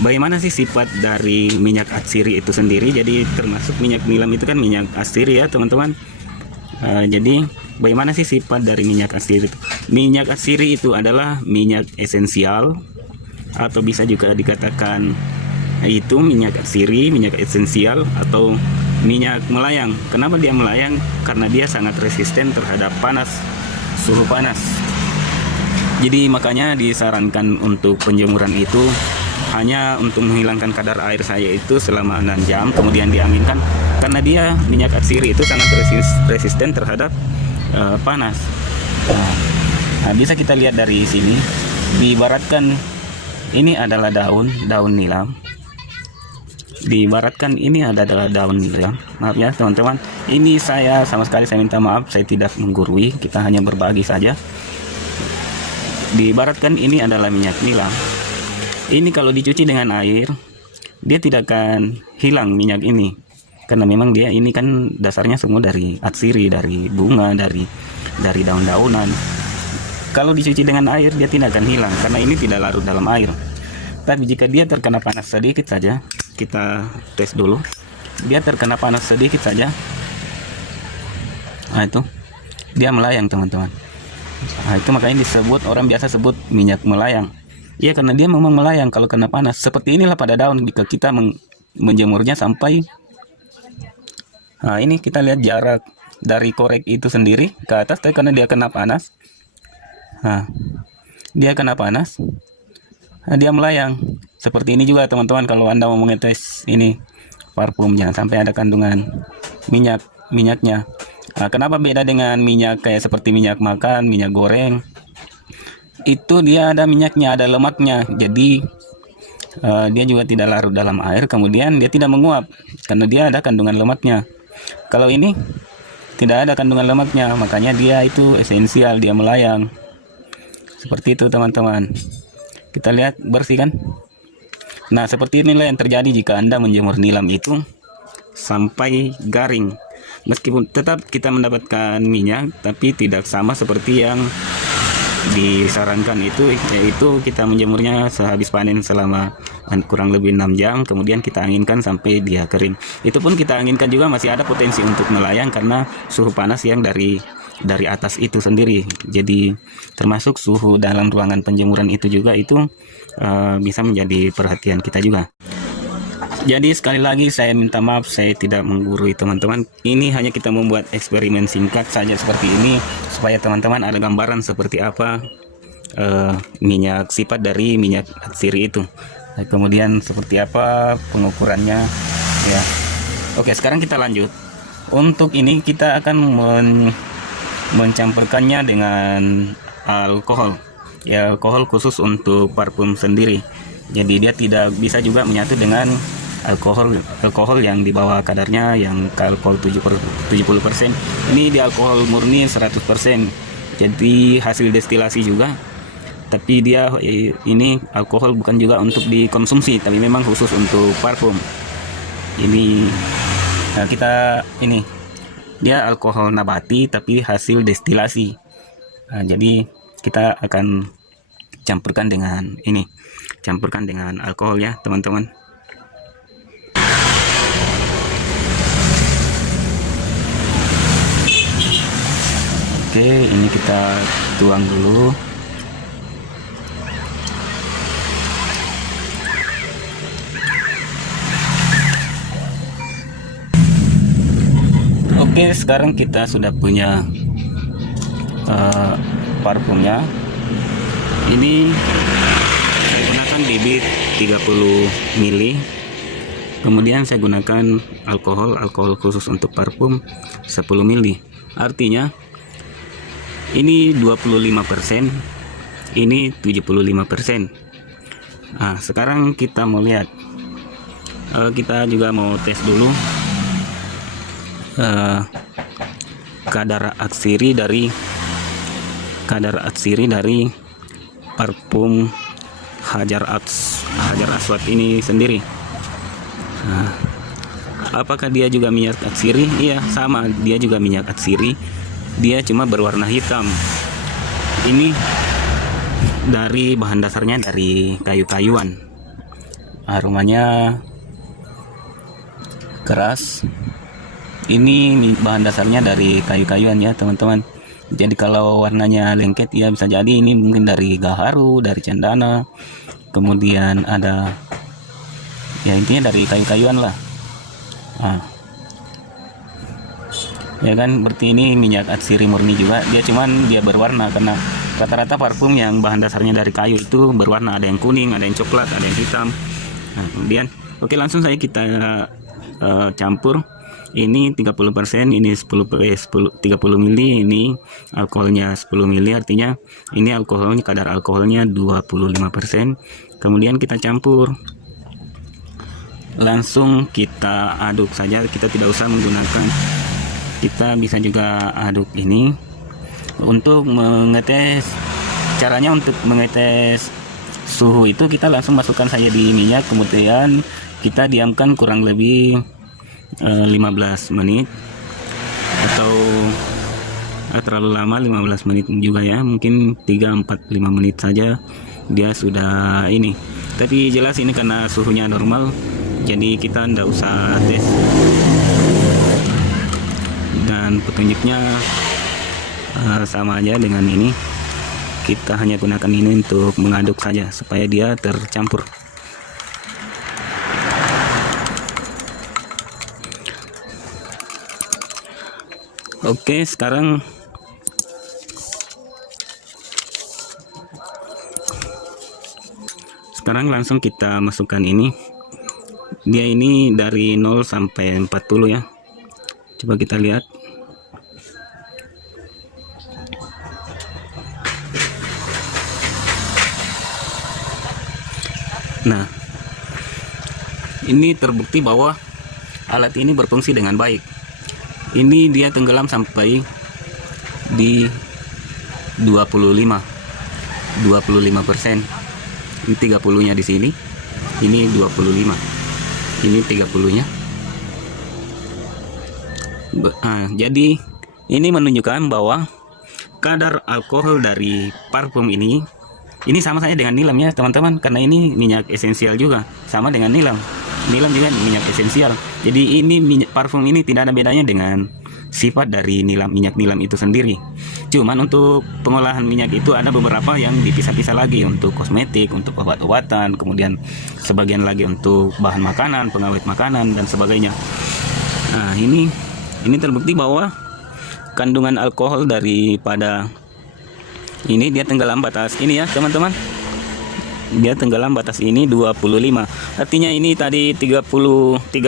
bagaimana sih sifat dari minyak atsiri itu sendiri? Jadi termasuk minyak nilam itu kan minyak atsiri ya teman-teman. Jadi bagaimana sih sifat dari minyak atsiri itu? Minyak atsiri itu adalah minyak esensial, atau bisa juga dikatakan itu minyak atsiri, minyak esensial, atau minyak melayang. Kenapa dia melayang? Karena dia sangat resisten terhadap panas, suhu panas. Jadi makanya disarankan untuk penjemuran itu hanya untuk menghilangkan kadar air saya itu selama 6 jam, kemudian dianginkan, karena dia minyak atsiri itu sangat resisten terhadap panas. Nah, bisa kita lihat dari sini, diibaratkan ini adalah daun nilam. Diibaratkan ini adalah daun nilam. Maaf ya teman-teman, ini saya sama sekali saya minta maaf, saya tidak menggurui, kita hanya berbagi saja. Diibaratkan ini adalah minyak nilam. Ini kalau dicuci dengan air, dia tidak akan hilang minyak ini, karena memang dia ini kan dasarnya semua dari atsiri, dari bunga, dari daun-daunan. Kalau dicuci dengan air, dia tidak akan hilang karena ini tidak larut dalam air. Tapi jika dia terkena panas sedikit saja, kita tes dulu. Dia terkena panas sedikit saja, nah itu dia melayang teman-teman. Nah, itu makanya disebut, orang biasa sebut minyak melayang. Ya, karena dia memang melayang kalau kena panas. Seperti inilah pada daun jika kita menjemurnya sampai, nah ini kita lihat jarak dari korek itu sendiri ke atas, tapi karena dia kena panas, nah dia kena panas, nah, dia melayang. Seperti ini juga teman-teman, kalau Anda mau mengetes ini parfum, jangan sampai ada kandungan minyaknya. Nah, kenapa beda dengan minyak kayak seperti minyak makan, minyak goreng? Itu dia ada minyaknya, ada lemaknya. Jadi dia juga tidak larut dalam air, kemudian dia tidak menguap karena dia ada kandungan lemaknya. Kalau ini tidak ada kandungan lemaknya, makanya dia itu esensial, dia melayang. Seperti itu teman-teman. Kita lihat bersih kan? Nah, seperti inilah yang terjadi jika Anda menjemur nilam itu sampai garing. Meskipun tetap kita mendapatkan minyak, tapi tidak sama seperti yang disarankan itu, yaitu kita menjemurnya sehabis panen selama kurang lebih 6 jam, kemudian kita anginkan sampai dia kering. Itu pun kita anginkan juga masih ada potensi untuk melayang karena suhu panas yang dari atas itu sendiri. Jadi termasuk suhu dalam ruangan penjemuran itu juga itu bisa menjadi perhatian kita juga. Jadi sekali lagi saya minta maaf, saya tidak menggurui teman-teman. Ini hanya kita membuat eksperimen singkat saja seperti ini, supaya teman-teman ada gambaran seperti apa minyak, sifat dari minyak atsiri itu. Nah, kemudian seperti apa pengukurannya ya. Oke, sekarang kita lanjut. Untuk ini kita akan mencampurkannya dengan alkohol. Ya, alkohol khusus untuk parfum sendiri. Jadi dia tidak bisa juga menyatu dengan alkohol yang di bawah kadarnya, yang alkohol 70%. Ini di alkohol murni 100%. Jadi hasil destilasi juga. Tapi dia ini alkohol bukan juga untuk dikonsumsi, tapi memang khusus untuk parfum. Ini dia alkohol nabati tapi hasil destilasi. Nah, jadi kita akan campurkan dengan alkohol ya teman-teman. Oke, ini kita tuang dulu. Oke, sekarang kita sudah punya parfumnya. Ini saya gunakan bibit 30 ml. Kemudian saya gunakan alkohol khusus untuk parfum 10 ml. Artinya ini 25%, ini 75%. Nah, sekarang kita mau lihat, kita juga mau tes dulu kadar atsiri dari parfum Hajar Aswad ini sendiri. Nah, apakah dia juga minyak atsiri? Iya, sama, dia juga minyak atsiri. Dia cuma berwarna hitam. Ini dari bahan dasarnya dari kayu-kayuan. aromanya keras. Ini bahan dasarnya dari kayu-kayuan ya teman-teman. Jadi kalau warnanya lengket ya bisa jadi ini mungkin dari gaharu, dari cendana, kemudian ada ya intinya dari kayu-kayuan lah. Nah, ya kan berarti ini minyak atsiri murni juga, dia cuman dia berwarna karena rata-rata parfum yang bahan dasarnya dari kayu itu berwarna, ada yang kuning, ada yang coklat, ada yang hitam. Nah, kemudian oke, langsung saja kita campur. Ini 30%, ini 30 ml, ini alkoholnya 10 ml, artinya ini alkoholnya, kadar alkoholnya 25%. Kemudian kita campur, langsung kita aduk saja, kita tidak usah menggunakan, kita bisa juga aduk ini. Untuk mengetes, caranya untuk mengetes suhu itu kita langsung masukkan saja di minyak, kemudian kita diamkan kurang lebih 15 menit, atau terlalu lama 15 menit juga ya, mungkin 3-4-5 menit saja dia sudah ini. Tapi jelas ini karena suhunya normal, jadi kita tidak usah tes. Dan petunjuknya sama aja dengan ini, kita hanya gunakan ini untuk mengaduk saja supaya dia tercampur. Oke, sekarang langsung kita masukkan ini. Dia ini dari 0 sampai 40 ya. Coba kita lihat. Nah, ini terbukti bahwa alat ini berfungsi dengan baik. Ini dia tenggelam sampai di 25%. Ini 30-nya di sini. Ini 25. Ini 30-nya. Jadi ini menunjukkan bahwa kadar alkohol dari parfum ini sama saja dengan nilam ya teman-teman, karena ini minyak esensial juga, sama dengan nilam. Nilam juga minyak esensial. Jadi ini parfum ini tidak ada bedanya dengan sifat dari minyak nilam itu sendiri. Cuman untuk pengolahan minyak itu ada beberapa yang dipisah-pisah lagi, untuk kosmetik, untuk obat-obatan, kemudian sebagian lagi untuk bahan makanan, pengawet makanan dan sebagainya. Nah, ini terbukti bahwa kandungan alkohol daripada ini dia tenggelam batas ini ya teman-teman. Dia tenggelam batas ini 25. Artinya ini tadi 30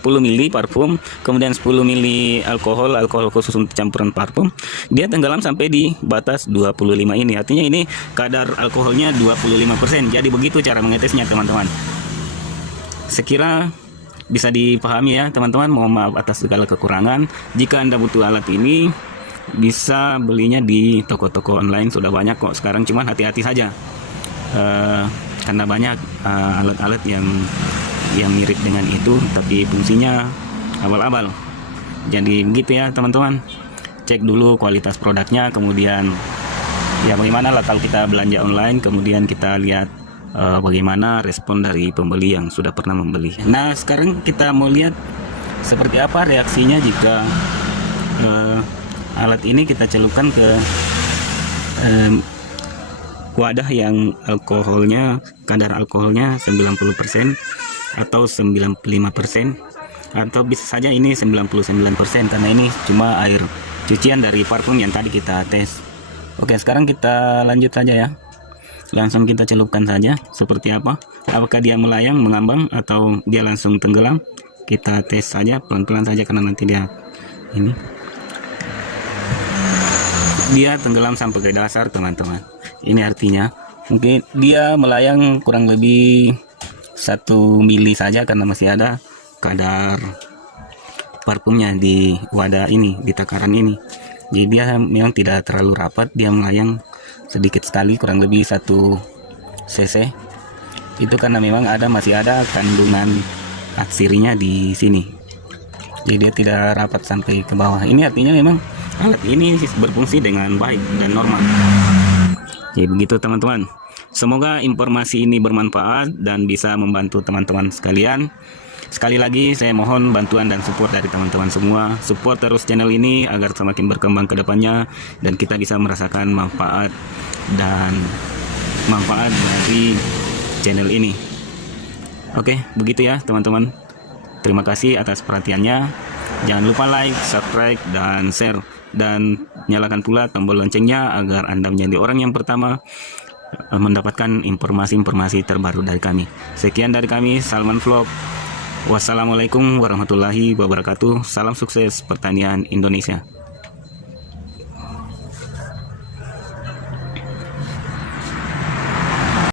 ml parfum, kemudian 10 ml alkohol khusus untuk campuran parfum. Dia tenggelam sampai di batas 25 ini. Artinya ini kadar alkoholnya 25%. Jadi begitu cara mengetesnya teman-teman. Sekira bisa dipahami ya teman-teman. Mohon maaf atas segala kekurangan. Jika Anda butuh alat ini, bisa belinya di toko-toko online, sudah banyak kok sekarang. Cuman hati-hati saja. Karena banyak alat-alat yang mirip dengan itu tapi fungsinya abal-abal. Jadi begitu ya teman-teman, cek dulu kualitas produknya, kemudian ya bagaimana lah kalau kita belanja online, kemudian kita lihat bagaimana respon dari pembeli yang sudah pernah membeli. Nah, sekarang kita mau lihat seperti apa reaksinya jika alat ini kita celupkan ke wadah yang kadar alkoholnya 90% atau 95%, atau bisa saja ini 99%, karena ini cuma air cucian dari parfum yang tadi kita tes. Oke, sekarang kita lanjut saja ya. Langsung kita celupkan saja seperti apa. Apakah dia melayang, mengambang, atau dia langsung tenggelam? Kita tes saja pelan-pelan saja, karena nanti dia tenggelam sampai ke dasar teman-teman. Ini artinya mungkin dia melayang kurang lebih 1 mili saja, karena masih ada kadar parfumnya di wadah ini, di takaran ini. Jadi dia memang tidak terlalu rapat, dia melayang sedikit sekali, kurang lebih 1 cc. Itu karena memang masih ada kandungan atsirinya di sini. Jadi dia tidak rapat sampai ke bawah. Ini artinya memang alat ini berfungsi dengan baik dan normal. Jadi begitu teman-teman. Semoga informasi ini bermanfaat dan bisa membantu teman-teman sekalian. Sekali lagi saya mohon bantuan dan support dari teman-teman semua. Support terus channel ini agar semakin berkembang ke depannya dan kita bisa merasakan manfaat dari channel ini. Oke, begitu ya teman-teman. Terima kasih atas perhatiannya. Jangan lupa like, subscribe, dan share. Dan nyalakan pula tombol loncengnya agar Anda menjadi orang yang pertama mendapatkan informasi-informasi terbaru dari kami. Sekian dari kami, Salman Vlog. Wassalamualaikum warahmatullahi wabarakatuh. Salam sukses pertanian Indonesia.